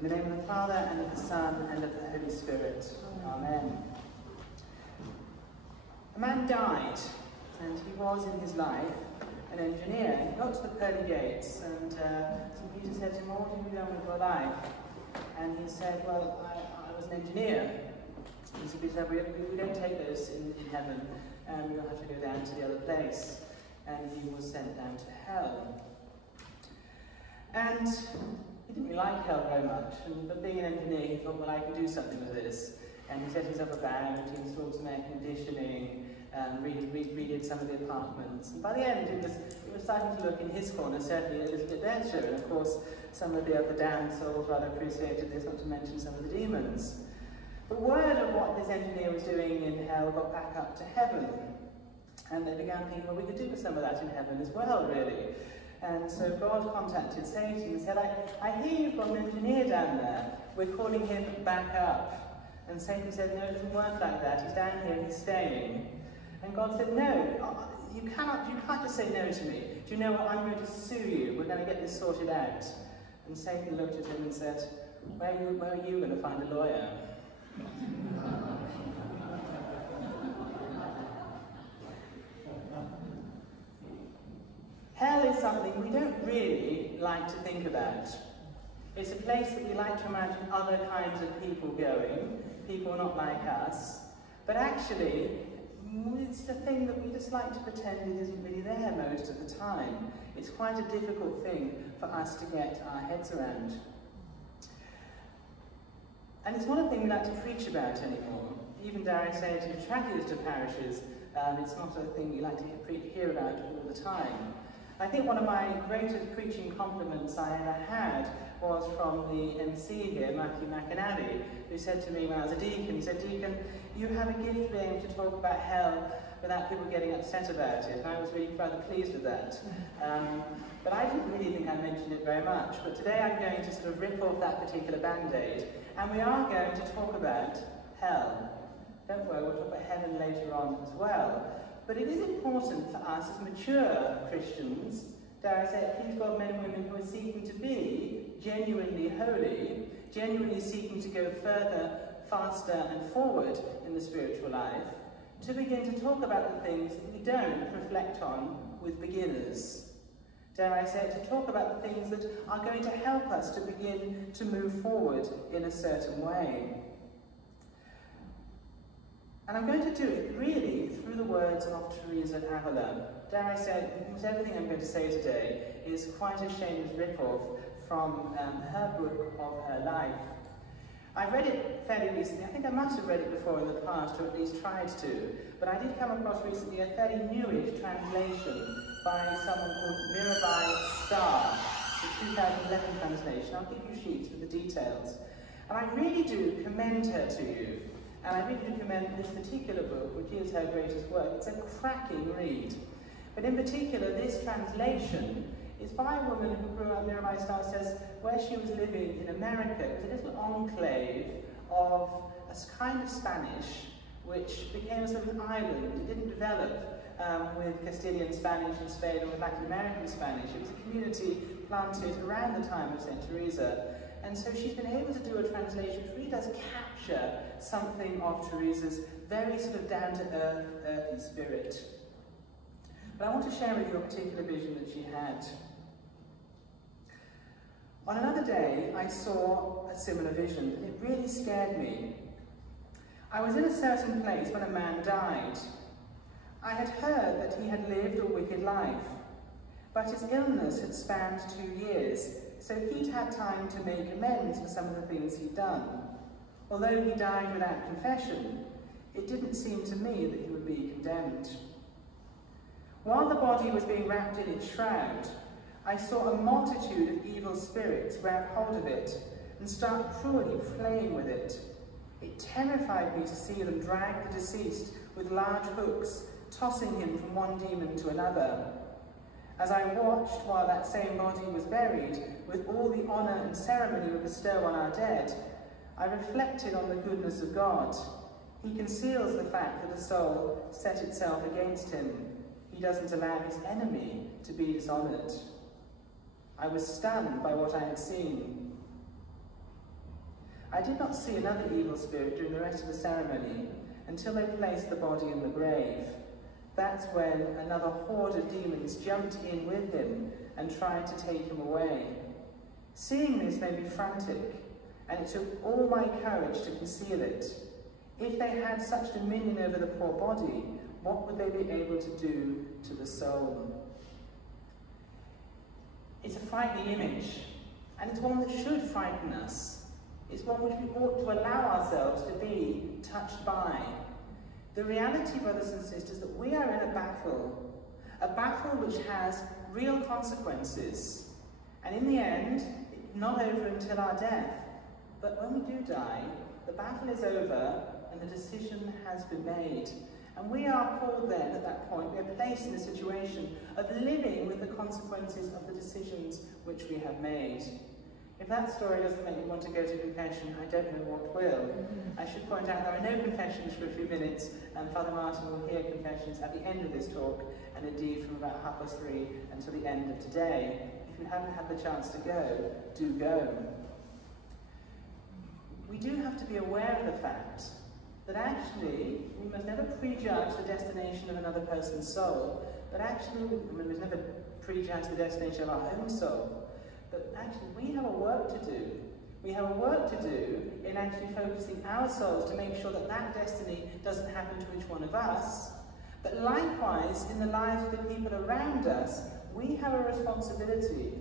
In the name of the Father, and of the Son, and of the Holy Spirit. Amen. A man died, and he was in his life an engineer. He got to the pearly gates, and St. Peter said to him, "What have you done with your life?" And he said, "Well, I was an engineer." And St. Peter said, we don't take those in heaven, and you'll have to go down to the other place. And he was sent down to hell. And he didn't really like hell very much, but being an engineer, he thought, well, I can do something with this. And he set himself about, he installed some air conditioning, redid some of the apartments. And by the end, it was starting to look in his corner, certainly a little bit better. And of course, some of the other damned souls rather appreciated this, not to mention some of the demons. The word of what this engineer was doing in hell got back up to heaven. And they began thinking, well, we could do with some of that in heaven as well, really. And so God contacted Satan and said, I hear you've got an engineer down there. We're calling him back up. And Satan said, no, it doesn't work like that. He's down here and he's staying. And God said, no, you can't just say no to me. Do you know what? I'm going to sue you. We're going to get this sorted out. And Satan looked at him and said, where are you going to find a lawyer? Hell is something we don't really like to think about. It's a place that we like to imagine other kinds of people going, people not like us, but actually it's the thing that we just like to pretend it isn't really there most of the time. It's quite a difficult thing for us to get our heads around. And it's not a thing we like to preach about anymore. Even, dare I say, to tragedies of parishes, it's not a thing we like to hear about all the time. I think one of my greatest preaching compliments I ever had was from the MC here, Matthew McAnally, who said to me when I was a deacon, he said, "Deacon, you have a gift of being able to talk about hell without people getting upset about it." And I was really rather pleased with that. But I didn't really think I mentioned it very much. But today I'm going to sort of rip off that particular band-aid, and we are going to talk about hell. Don't worry, we'll talk about heaven later on as well. But it is important for us as mature Christians, dare I say it, please God, men and women who are seeking to be genuinely holy, genuinely seeking to go further, faster and forward in the spiritual life, to begin to talk about the things that we don't reflect on with beginners. Dare I say it, to talk about the things that are going to help us to begin to move forward in a certain way. And I'm going to do it really through the words of Teresa of Avila. Dare I say, almost everything I'm going to say today is quite a shameless rip-off from her book of her life. I read it fairly recently. I think I must have read it before in the past, or at least tried to. But I did come across recently a fairly newish translation by someone called Mirabai Starr, the 2011 translation. I'll give you sheets with the details. And I really do commend her to you. And I really do commend this particular book, which is her greatest work. It's a cracking read. But in particular, this translation is by a woman who grew up, Mirabai Starr says, where she was living in America. It was a little enclave of a kind of Spanish, which became a sort of an island. It didn't develop with Castilian Spanish in Spain or with Latin American Spanish. It was a community planted around the time of St. Teresa. And so she's been able to do a translation which really does capture something of Teresa's very sort of down-to-earth, earthy spirit. But I want to share with you a particular vision that she had. On another day, I saw a similar vision, and it really scared me. I was in a certain place when a man died. I had heard that he had lived a wicked life, but his illness had spanned 2 years, so he'd had time to make amends for some of the things he'd done. Although he died without confession, it didn't seem to me that he would be condemned. While the body was being wrapped in its shroud, I saw a multitude of evil spirits grab hold of it and start cruelly playing with it. It terrified me to see them drag the deceased with large hooks, tossing him from one demon to another. As I watched while that same body was buried, with all the honour and ceremony we bestow on our dead, I reflected on the goodness of God. He conceals the fact that a soul set itself against him. He doesn't allow his enemy to be dishonoured. I was stunned by what I had seen. I did not see another evil spirit during the rest of the ceremony until they placed the body in the grave. That's when another horde of demons jumped in with him and tried to take him away. Seeing this made me frantic, and it took all my courage to conceal it. If they had such dominion over the poor body, what would they be able to do to the soul? It's a frightening image, and it's one that should frighten us. It's one which we ought to allow ourselves to be touched by. The reality, brothers and sisters, that we are in a battle which has real consequences. And in the end, it's not over until our death. But when we do die, the battle is over and the decision has been made. And we are called then, at that point, we are placed in a situation of living with the consequences of the decisions which we have made. If that story doesn't make you want to go to confession, I don't know what will. I should point out there are no confessions for a few minutes, and Father Martin will hear confessions at the end of this talk, and indeed from about 3:30 until the end of today. If you haven't had the chance to go, do go. We do have to be aware of the fact that actually we must never prejudge the destination of another person's soul, but actually we must never prejudge the destination of our own soul. But actually we have a work to do. We have a work to do in actually focusing our souls to make sure that that destiny doesn't happen to each one of us. But likewise, in the lives of the people around us, we have a responsibility.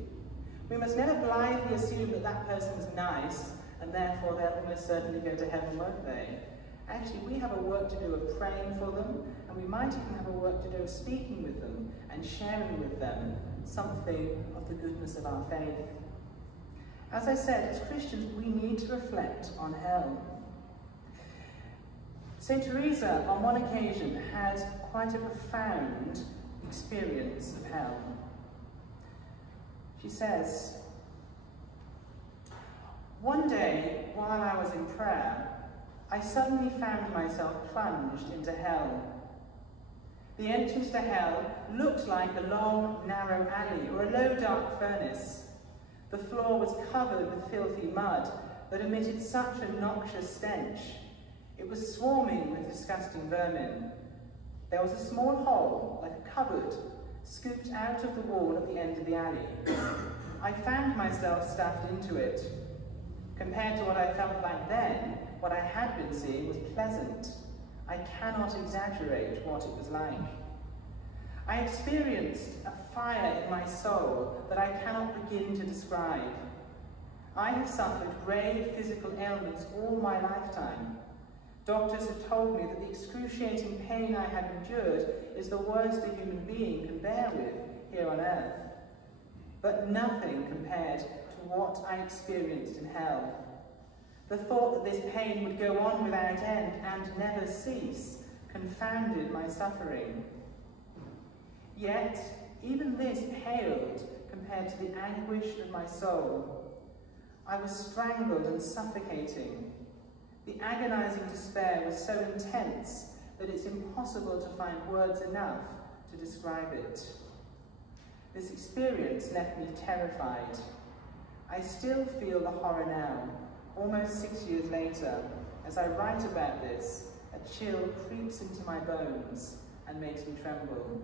We must never blithely assume that that person's nice and therefore they'll almost certainly go to heaven, won't they? Actually, we have a work to do of praying for them, and we might even have a work to do of speaking with them and sharing with them something of the goodness of our faith. As I said, as Christians, we need to reflect on hell. St. Teresa, on one occasion, had quite a profound experience of hell. She says, "One day, while I was in prayer, I suddenly found myself plunged into hell. The entrance to hell looked like a long, narrow alley or a low, dark furnace. The floor was covered with filthy mud that emitted such a noxious stench. It was swarming with disgusting vermin. There was a small hole, like a cupboard, scooped out of the wall at the end of the alley. I found myself stuffed into it. Compared to what I felt like then, what I had been seeing was pleasant. I cannot exaggerate what it was like. I experienced a fire in my soul that I cannot begin to describe. I have suffered grave physical ailments all my lifetime. Doctors have told me that the excruciating pain I had endured is the worst a human being can bear with here on earth. But nothing compared to what I experienced in hell. The thought that this pain would go on without end and never cease confounded my suffering. Yet, even this paled compared to the anguish of my soul. I was strangled and suffocating. The agonizing despair was so intense that it's impossible to find words enough to describe it. This experience left me terrified. I still feel the horror now, almost 6 years later. As I write about this, a chill creeps into my bones and makes me tremble.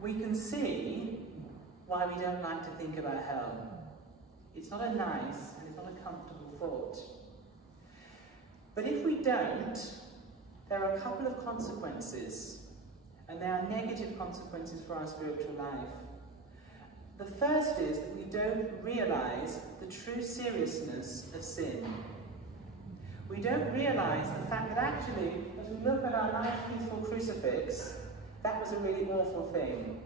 We can see why we don't like to think about hell. It's not a nice and it's not a comfortable thought. But if we don't, there are a couple of consequences, and there are negative consequences for our spiritual life. The first is that we don't realise the true seriousness of sin. We don't realise the fact that actually, as we look at our nice, peaceful crucifix, that was a really awful thing.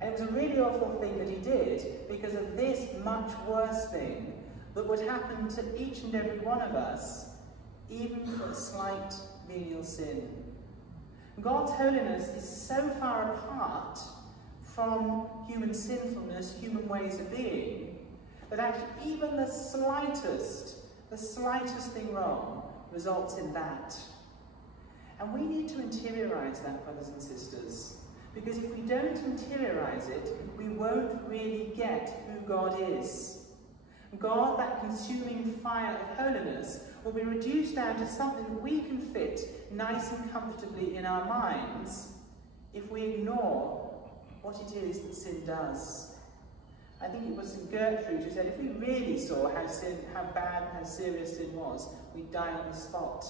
And it was a really awful thing that he did because of this much worse thing that would happen to each and every one of us, even for a slight venial sin. God's holiness is so far apart from human sinfulness, human ways of being, that actually even the slightest thing wrong results in that. And we need to interiorize that, brothers and sisters, because if we don't interiorize it, we won't really get who God is. God, that consuming fire of holiness, will be reduced down to something that we can fit nice and comfortably in our minds if we ignore what it is that sin does. I think it was St. Gertrude who said, if we really saw how bad and how serious sin was, we'd die on the spot.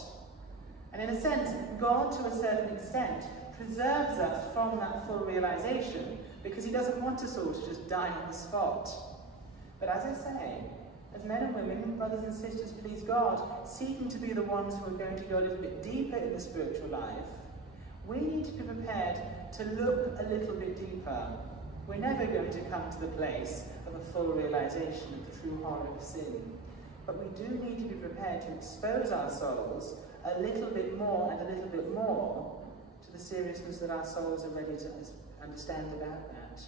And in a sense, God, to a certain extent, preserves us from that full realization, because he doesn't want us all to just die on the spot. But as I say, as men and women, brothers and sisters, please God, seeking to be the ones who are going to go a little bit deeper in the spiritual life, we need to be prepared to look a little bit deeper. We're never going to come to the place of a full realization of the true horror of sin. But we do need to be prepared to expose our souls a little bit more and a little bit more to the seriousness that our souls are ready to understand about that.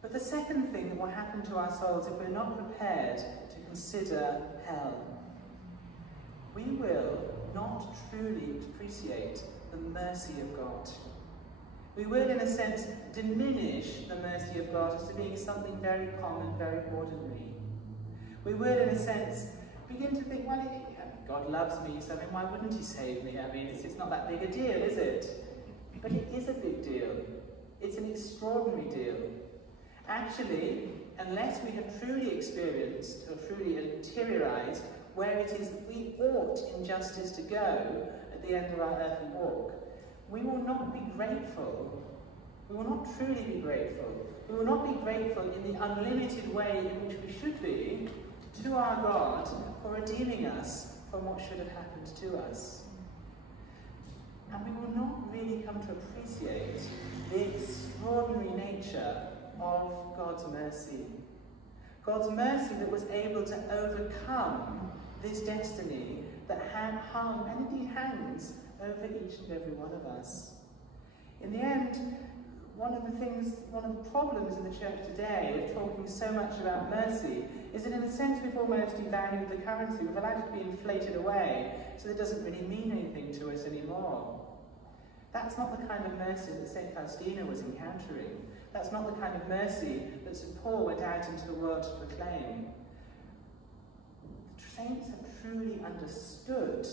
But the second thing that will happen to our souls if we're not prepared to consider hell, we will not truly appreciate the mercy of God. We will, in a sense, diminish the mercy of God as to being something very common, very ordinary. We will, in a sense, begin to think, well, God loves me, so why wouldn't he save me? I mean, it's not that big a deal, is it? But it is a big deal. It's an extraordinary deal. Actually, unless we have truly experienced or truly interiorized where it is that we ought in justice to go at the end of our earthly walk, we will not be grateful. We will not truly be grateful. We will not be grateful in the unlimited way in which we should be to our God for redeeming us from what should have happened to us. And we will not really come to appreciate the extraordinary nature of God's mercy. God's mercy that was able to overcome this destiny that hung and indeed hangs over each and every one of us. In the end, one of the problems in the church today of talking so much about mercy is that in a sense we've almost devalued the currency. We've allowed it to be inflated away so that it doesn't really mean anything to us anymore. That's not the kind of mercy that St. Faustina was encountering. That's not the kind of mercy that St. Paul went out into the world to proclaim. The saints have truly understood.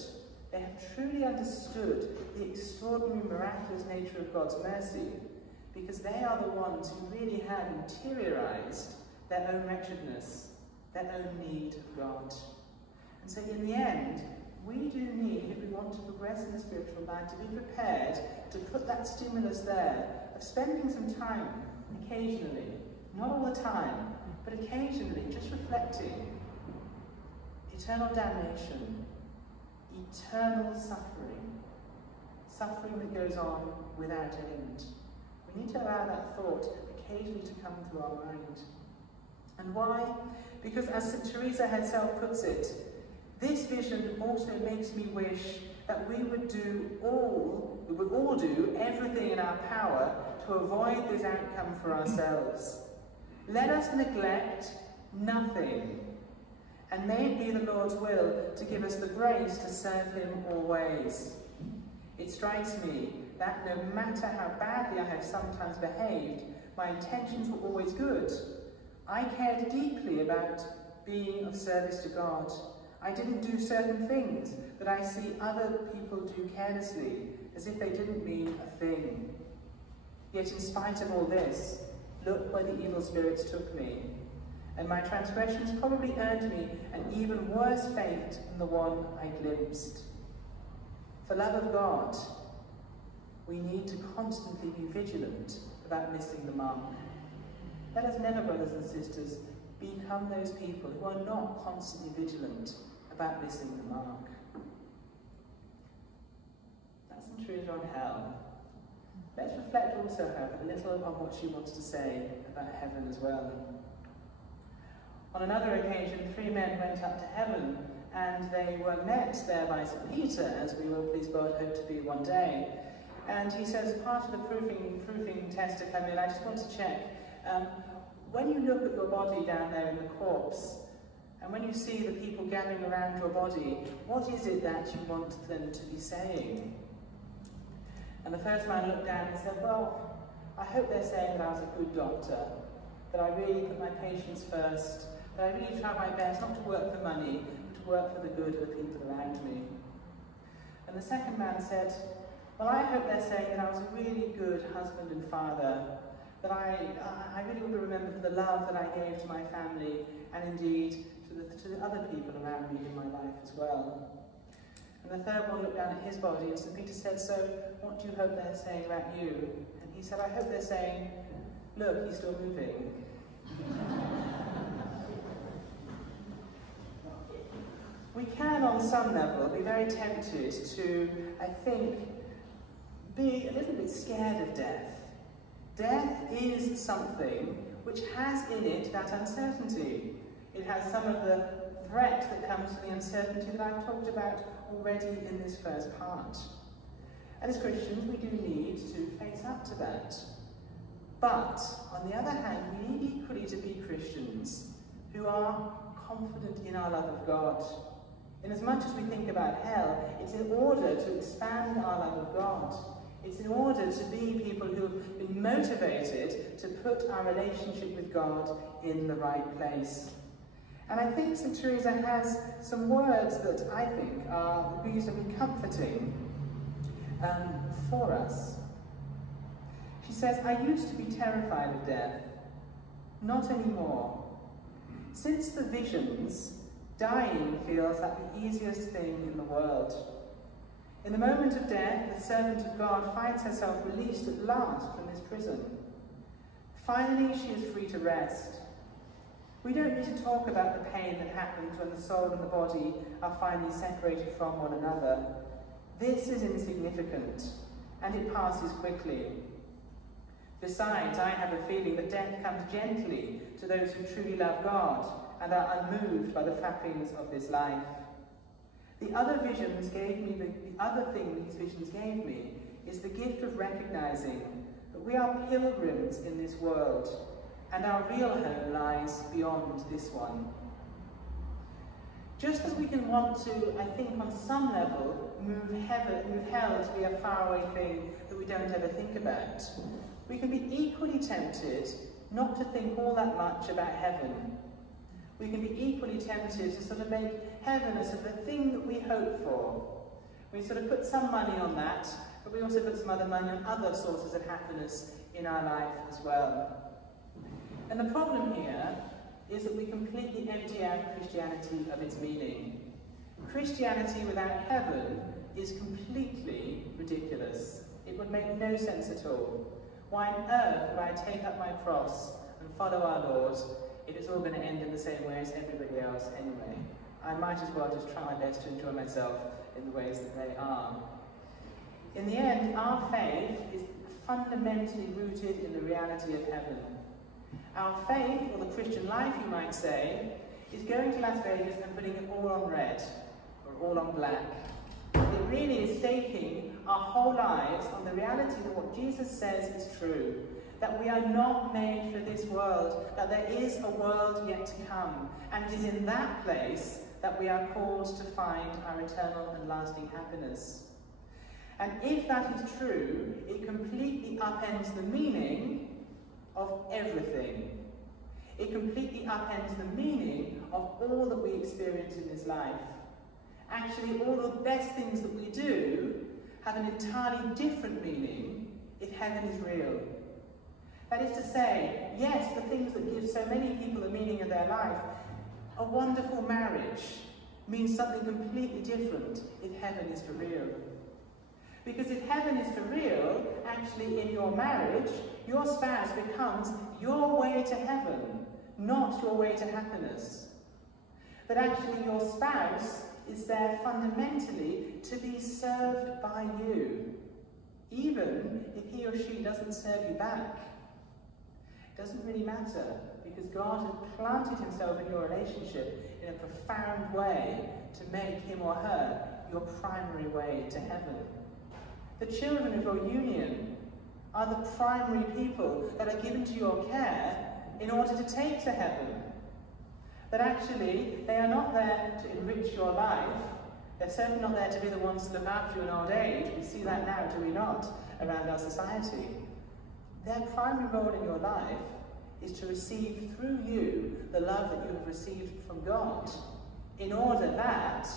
They have truly understood the extraordinary, miraculous nature of God's mercy, because they are the ones who really have interiorized their own wretchedness, their own need of God. And so in the end, we do need, if we want to progress in the spiritual life, to be prepared to put that stimulus there of spending some time, occasionally, not all the time, but occasionally, just reflecting. Eternal damnation, eternal suffering, suffering that goes on without end. We need to allow that thought occasionally to come to our mind. And why? Because as St. Teresa herself puts it, this vision also makes me wish that we would all do everything in our power to avoid this outcome for ourselves. Let us neglect nothing, and may it be the Lord's will to give us the grace to serve him always. It strikes me that no matter how badly I have sometimes behaved, my intentions were always good. I cared deeply about being of service to God. I didn't do certain things that I see other people do carelessly, as if they didn't mean a thing. Yet in spite of all this, look where the evil spirits took me, and my transgressions probably earned me an even worse fate than the one I glimpsed. For love of God, we need to constantly be vigilant about missing the mark. Let us never, brothers and sisters, become those people who are not constantly vigilant about missing the mark. That's St. Teresa on hell. Let's reflect also, however, a little on what she wants to say about heaven as well. On another occasion, 3 men went up to heaven, and they were met there by St. Peter, as we will, please God, hope to be one day. And he says, part of the proofing test of heaven, I just want to check, when you look at your body down there in the corpse, and when you see the people gathering around your body, what is it that you want them to be saying? And the first man looked down and said, well, I hope they're saying that I was a good doctor, that I really put my patients first, that I really try my best not to work for money, but to work for the good of the people around me. And the second man said, well, I hope they're saying that I was a really good husband and father, that I really will be remembered for the love that I gave to my family, and indeed to the other people around me in my life as well. And the third one looked down at his body, and St. Peter said, so what do you hope they're saying about you? And he said, I hope they're saying, look, he's still moving. We can, on some level, be very tempted to, I think, be a little bit scared of death. Death is something which has in it that uncertainty. It has some of the threat that comes from the uncertainty that I've talked about already in this first part. And as Christians, we do need to face up to that. But, on the other hand, we need equally to be Christians who are confident in our love of God. Inasmuch as we think about hell, it's in order to expand our love of God. It's in order to be people who have been motivated to put our relationship with God in the right place. And I think St. Teresa has some words that I think are reasonably comforting for us. She says, I used to be terrified of death. Not anymore. Since the visions, dying feels like the easiest thing in the world. In the moment of death, the servant of God finds herself released at last from this prison. Finally, she is free to rest. We don't need to talk about the pain that happens when the soul and the body are finally separated from one another. This is insignificant, and it passes quickly. Besides, I have a feeling that death comes gently to those who truly love God and are unmoved by the trappings of this life. The other thing these visions gave me is the gift of recognizing that we are pilgrims in this world, and our real home lies beyond this one. Just as we can want to, I think, on some level, move hell to be a faraway thing that we don't ever think about, we can be equally tempted not to think all that much about heaven. We can be equally tempted to sort of make heaven a sort of a thing that we hope for. We sort of put some money on that, but we also put some other money on other sources of happiness in our life as well. And the problem here is that we completely empty out Christianity of its meaning. Christianity without heaven is completely ridiculous. It would make no sense at all. Why on earth would I take up my cross and follow our Lord if it's all going to end in the same way as everybody else anyway? I might as well just try my best to enjoy myself in the ways that they are. In the end, our faith is fundamentally rooted in the reality of heaven. Our faith, or the Christian life you might say, is going to Las Vegas and putting it all on red, or all on black. It really is staking our whole lives on the reality that what Jesus says is true, that we are not made for this world, that there is a world yet to come, and it is in that place that we are called to find our eternal and lasting happiness. And if that is true, it completely upends the meaning of everything. It completely upends the meaning of all that we experience in this life. Actually, all the best things that we do have an entirely different meaning if heaven is real. That is to say, yes, the things that give so many people the meaning of their life, a wonderful marriage means something completely different if heaven is for real. Because if heaven is for real, actually in your marriage, your spouse becomes your way to heaven, not your way to happiness. That actually your spouse is there fundamentally to be served by you, even if he or she doesn't serve you back. It doesn't really matter, because God has planted himself in your relationship in a profound way to make him or her your primary way to heaven. The children of your union are the primary people that are given to your care in order to take to heaven. That actually, they are not there to enrich your life. They're certainly not there to be the ones to look after you in old age. We see that now, do we not, around our society? Their primary role in your life is to receive through you the love that you have received from God, in order that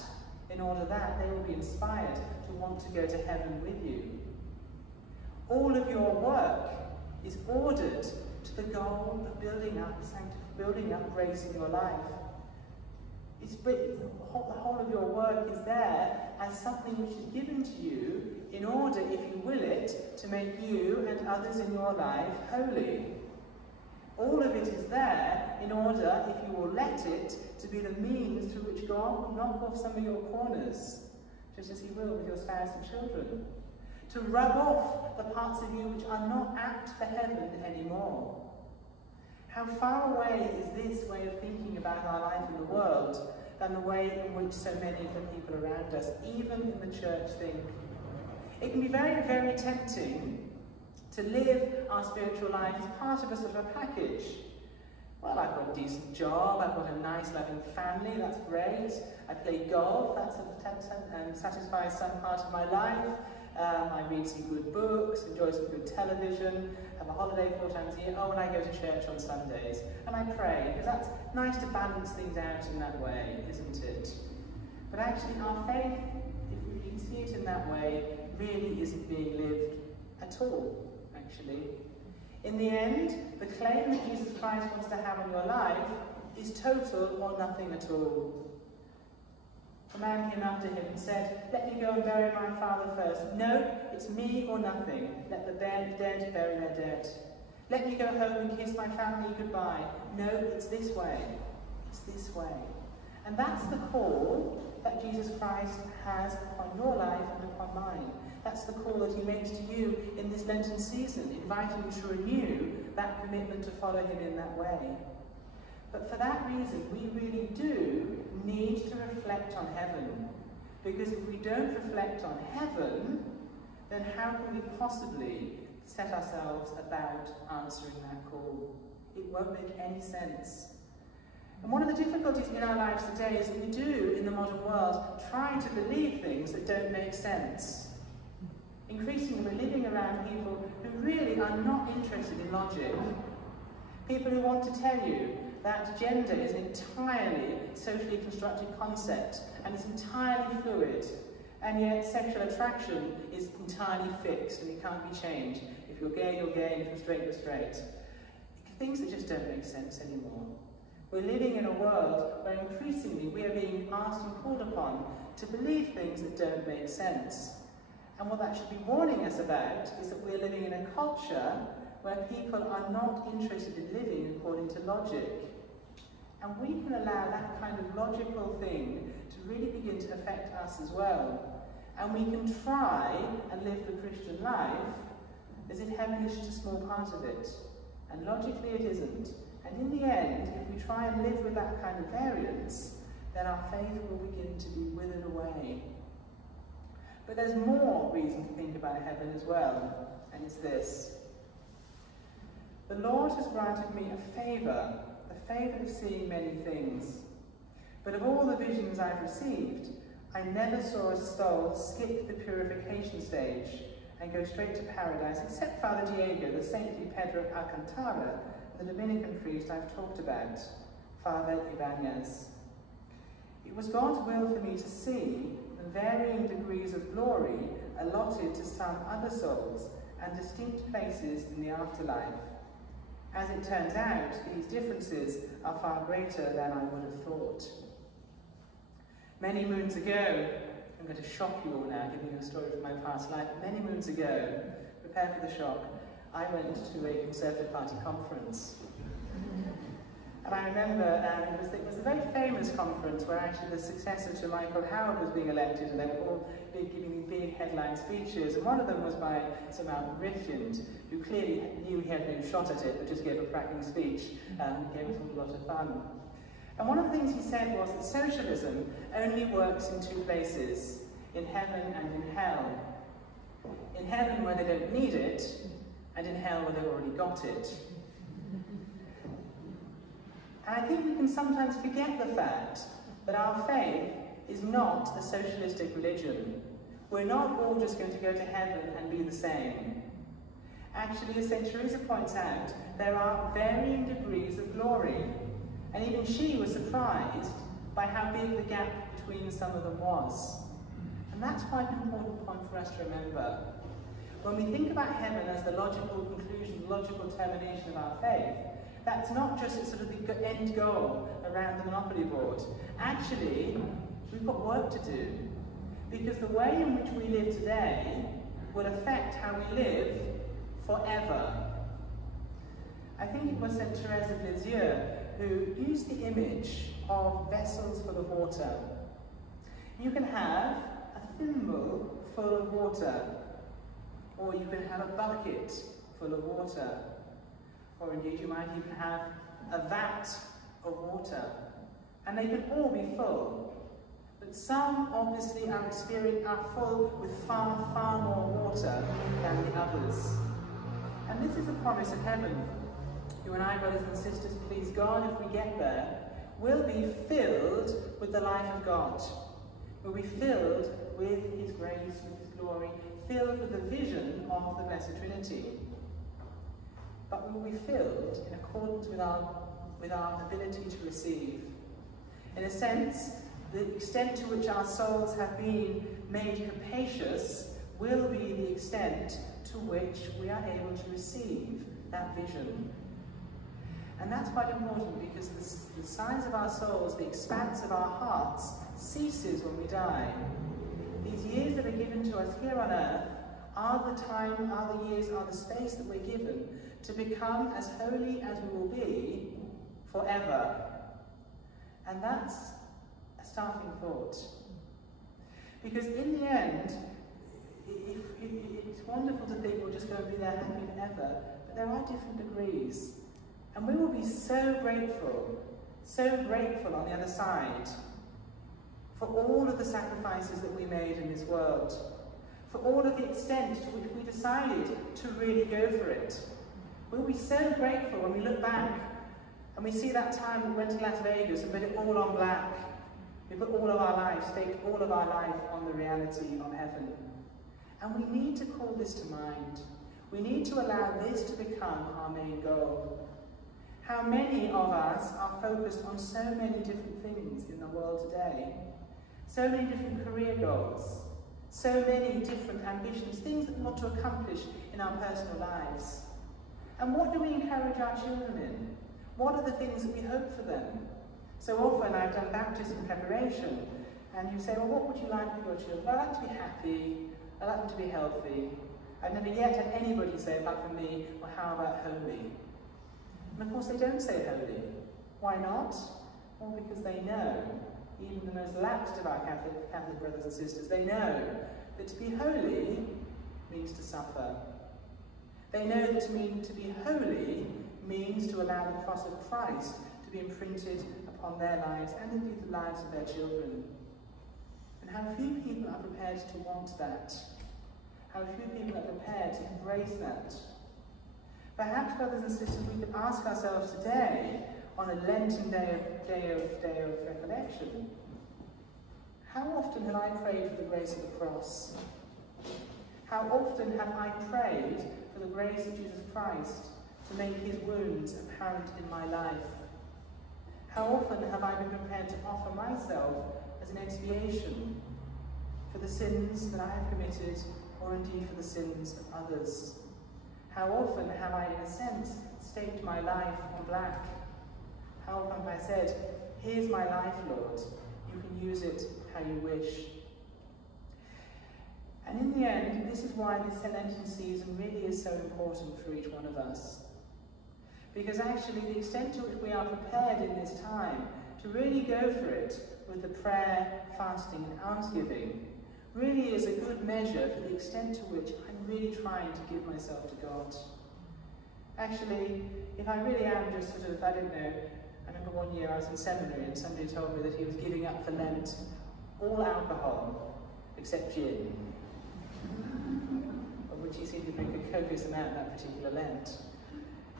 they will be inspired to want to go to heaven with you. All of your work is ordered to the goal of building up grace in your life. The whole of your work is there as something which is given to you in order, if you will it, to make you and others in your life holy. All of it is there in order, if you will let it, to be the means through which God will knock off some of your corners, just as he will with your spouse and children. To rub off the parts of you which are not apt for heaven anymore. How far away is this way of thinking about our life in the world than the way in which so many of the people around us, even in the church, think? It can be very, very tempting to live our spiritual life as part of a sort of a package. Well, I've got a decent job, I've got a nice loving family, that's great. I play golf, that sort of satisfies some part of my life. I read some good books, enjoy some good television, have a holiday 4 times a year. Oh, and I go to church on Sundays. And I pray, because that's nice to balance things out in that way, isn't it? But actually our faith, if we can see it in that way, really isn't being lived at all, actually. In the end, the claim that Jesus Christ wants to have on your life is total or nothing at all. A man came up to him and said, "Let me go and bury my father first." "No, it's me or nothing. Let the dead bury their dead." "Let me go home and kiss my family goodbye." "No, it's this way. It's this way." And that's the call that Jesus Christ has upon your life and upon mine. That's the call that he makes to you in this Lenten season, inviting you to renew that commitment to follow him in that way. But for that reason, we really do need to reflect on heaven. Because if we don't reflect on heaven, then how can we possibly set ourselves about answering that call? It won't make any sense. And one of the difficulties in our lives today is that we do, in the modern world, try to believe things that don't make sense. Increasingly, we're living around people who really are not interested in logic. People who want to tell you that gender is an entirely socially constructed concept and is entirely fluid, and yet sexual attraction is entirely fixed and it can't be changed. If you're gay, you're gay, and if you're straight, you're straight. Things that just don't make sense anymore. We're living in a world where increasingly we are being asked and called upon to believe things that don't make sense. And what that should be warning us about is that we're living in a culture where people are not interested in living according to logic. And we can allow that kind of logical thing to really begin to affect us as well. And we can try and live the Christian life as if heaven is just a small part of it. And logically it isn't. And in the end, if we try and live with that kind of variance, then our faith will begin to be withered away. But there's more reason to think about heaven as well, and it's this. The Lord has granted me a favour of seeing many things. But of all the visions I've received, I never saw a soul skip the purification stage and go straight to paradise, except Father Diego, the saintly Pedro Alcantara, the Dominican priest I've talked about, Father Ibanez. It was God's will for me to see the varying degrees of glory allotted to some other souls and distinct places in the afterlife. As it turns out, these differences are far greater than I would have thought. Many moons ago, I'm going to shock you all now, giving you a story from my past life. Many moons ago, prepare for the shock, I went to a Conservative Party conference. And I remember it was a very famous conference where actually the successor to Michael Howard was being elected, and they were all giving big headline speeches. And one of them was by Sir Malcolm Richmond, who clearly knew he had no shot at it, but just gave a cracking speech and gave us all a lot of fun. And one of the things he said was that socialism only works in 2 places, in heaven and in hell. In heaven where they don't need it, and in hell where they've already got it. And I think we can sometimes forget the fact that our faith is not a socialistic religion. We're not all just going to go to heaven and be the same. Actually, as St. Teresa points out, there are varying degrees of glory. And even she was surprised by how big the gap between some of them was. And that's quite an important point for us to remember. When we think about heaven as the logical conclusion, the logical termination of our faith, that's not just sort of the end goal around the Monopoly board. Actually, we've got work to do. Because the way in which we live today will affect how we live forever. I think it was St. Teresa of Lisieux who used the image of vessels full of water. You can have a thimble full of water, or you can have a bucket full of water, or indeed you might even have a vat of water, and they can all be full. But some obviously are full with far, far more water than the others. And this is the promise of heaven. You and I, brothers and sisters, please God, if we get there, will be filled with the life of God. We'll be filled with His grace, with His glory, filled with the vision of the Blessed Trinity. But we will be filled in accordance with our ability to receive. In a sense, the extent to which our souls have been made capacious will be the extent to which we are able to receive that vision. And that's quite important because the size of our souls, the expanse of our hearts, ceases when we die. These years that are given to us here on earth are the time, are the years, are the space that we're given to become as holy as we will be forever. And that's a starting thought. Because in the end, it's wonderful to think we'll just go and be there happy forever, but there are different degrees. And we will be so grateful on the other side for all of the sacrifices that we made in this world, for all of the extent to which we decided to really go for it. We'll be so grateful when we look back and we see that time we went to Las Vegas and put it all on black. We put all of our life, staked all of our life on the reality of heaven. And we need to call this to mind. We need to allow this to become our main goal. How many of us are focused on so many different things in the world today? So many different career goals, so many different ambitions, things that we want to accomplish in our personal lives. And what do we encourage our children in? What are the things that we hope for them? So often I've done baptism preparation, and you say, well, what would you like for your children? Well, I'd like to be happy, I'd like them to be healthy. I've never yet had anybody say, apart from me, well, how about holy? And of course they don't say holy. Why not? Well, because they know, even the most lapsed of our Catholic brothers and sisters, they know that to be holy means to suffer. They know that to be holy means to allow the cross of Christ to be imprinted upon their lives and indeed the lives of their children. And how few people are prepared to want that. How few people are prepared to embrace that. Perhaps, brothers and sisters, we could ask ourselves today, on a Lenten day of recollection, how often have I prayed for the grace of the cross? How often have I prayed for the grace of Jesus Christ to make his wounds apparent in my life? How often have I been prepared to offer myself as an expiation for the sins that I have committed, or indeed for the sins of others? How often have I, in a sense, staked my life on black? How often have I said, here's my life, Lord, you can use it how you wish? And in the end, this is why this Lenten season really is so important for each one of us. Because actually, the extent to which we are prepared in this time to really go for it with the prayer, fasting, and almsgiving really is a good measure for the extent to which I'm really trying to give myself to God. Actually, if I really am just sort of, I don't know, I remember one year I was in seminary and somebody told me that he was giving up for Lent all alcohol except gin, of which he seemed to drink a copious amount that particular Lent.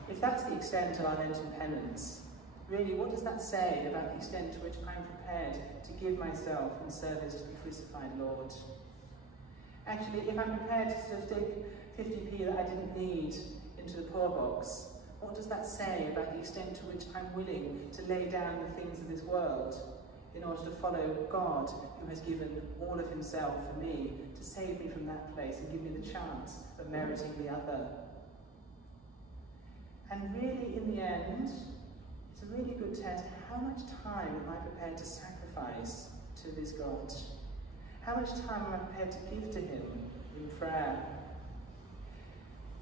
If that's the extent of our Lenten penance, really, what does that say about the extent to which I'm prepared to give myself in service to the crucified Lord? Actually, if I'm prepared to sort of stick 50p that I didn't need into the poor box, what does that say about the extent to which I'm willing to lay down the things of this world in order to follow God, who has given all of himself for me to save me from that place and give me the chance of meriting the other? And really, in the end, it's a really good test. How much time am I prepared to sacrifice to this God? How much time am I prepared to give to him in prayer?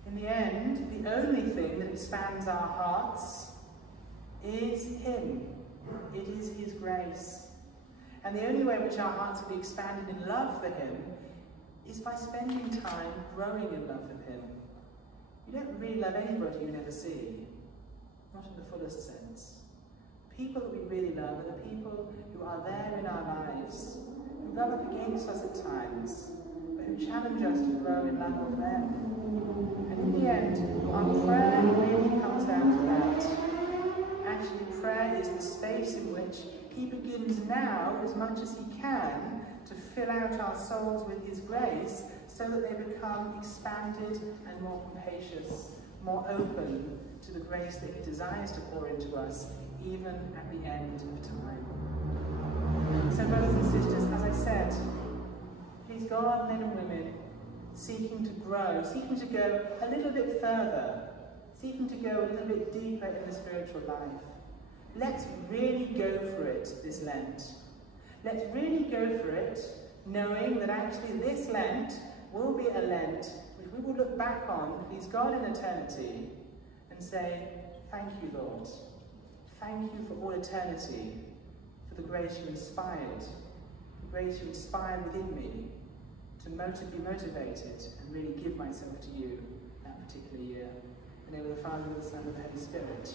In the end, the only thing that expands our hearts is him. It is his grace. And the only way in which our hearts will be expanded in love for him is by spending time growing in love with him. You don't really love anybody you never see, not in the fullest sense. People that we really love are the people who are there in our lives, who rub up against us at times, but who challenge us to grow in love of them. And in the end, our prayer really comes down to that. Actually, prayer is the space in which he begins now, as much as he can, to fill out our souls with his grace, so that they become expanded and more capacious, more open to the grace that he desires to pour into us, even at the end of time. So, brothers and sisters, as I said, please go on, men and women, seeking to grow, seeking to go a little bit further, seeking to go a little bit deeper in the spiritual life. Let's really go for it this Lent. Let's really go for it, knowing that actually this Lent will be a Lent which we will look back on, please God, in eternity, and say, thank you, Lord. Thank you for all eternity, for the grace you inspired, the grace you inspired within me to be motivated and really give myself to you that particular year. In the name of the Father, and the Son, and the Holy Spirit.